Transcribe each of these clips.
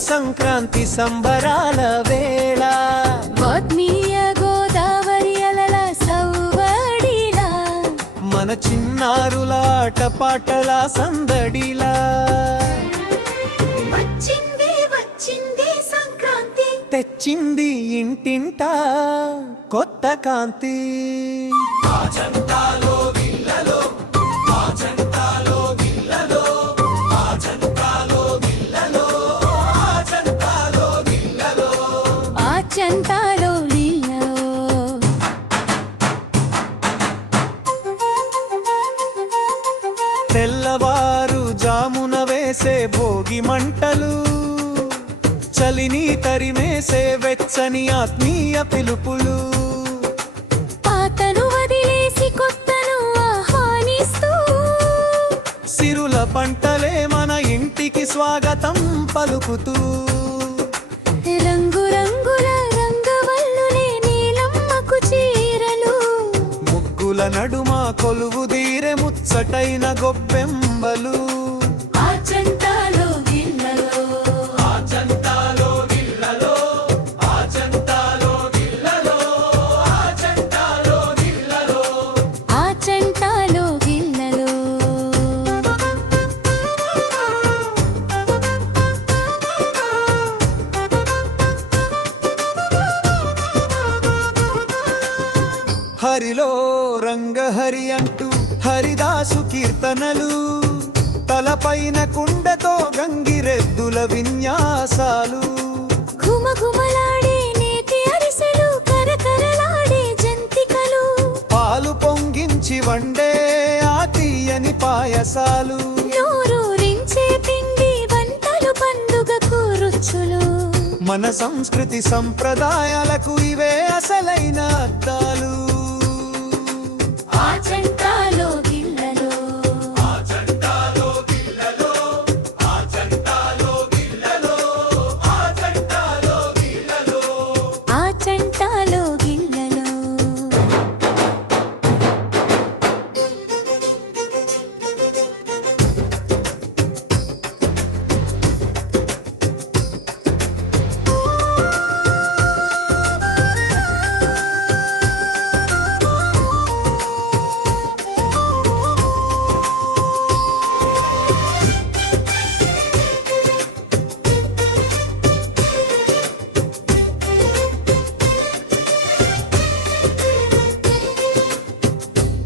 సంక్రాంతి సంబరాల వేళ ఆత్మీయ గోదావరి అలల సవ్వడిలా మన చిన్నారుల ఆటపాటల సందడిలా వచ్చింది వచ్చింది సంక్రాంతి తెచ్చింది ఇంటింట కొత్త కాంతి ఆచంతాలో లీలో తెల్లవారు జామున వేసే భోగి మంటలు చలిని తరిమేసే వెచ్చని ఆత్మీయ పిలుపులు పాతను వదిలేసి కొత్తను ఆహ్వానిస్తూ సిరుల పంటలే మన ఇంటికి స్వాగతం పలుకుతూ రంగు రంగుల రంగవల్లులే నీలమ్మకు చీరలు ముగ్గుల నడుమ కొలువు దీరె ముచ్చటైన గొప్పెంబలు ఆచంతాలో గిన్నెలో ఆచంతాలో గిల్లలో ఆచంతాలో గిల్లలో ఆచంతాలో గిల్లలో ఆచంతాలో గిన్నెలో హరిలో రంగహరి అంటూ హరిదాసు కీర్తనలు తలపైన కుండతో గంగిరెద్దుల విన్యాసాలు ఘుమఘుమలాడే నేతి అరిసెలు కరకరలాడే జంతికలు పాలు పొంగించి వండే ఆ తీయని పాయసాలు నోరూరించే పిండి వంటలు పండుగకు రుచులు మన సంస్కృతి సంప్రదాయాలకు ఇవే అసలైన అర్థాలు ఆచంతాలో గిన్నెలో ఆచంతాలో గిల్లలో ఆచంతాలో గిల్లలో ఆచంతాలో గిల్లలో ఆచంతాలో గిన్నెలో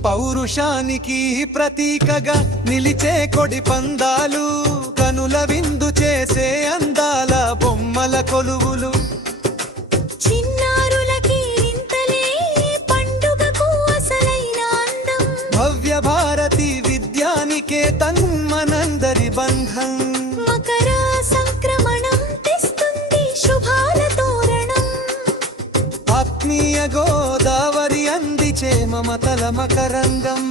పౌరుషానికి ప్రతీకగా నిలిచే కొడి పందాలు కనుల విందు చేసే అందాల బొమ్మల కొలువులు చిన్నారులకి ఇంతలే పండుగకు అసలైన అందం భవ్య భారతి విద్యానికే తన్మనందరి బంధం మకర సంక్రమణం తెస్తుంది శుభాల తోరణం ఆత్మీయ గోదావరి అందిచే మమతల మకరంగం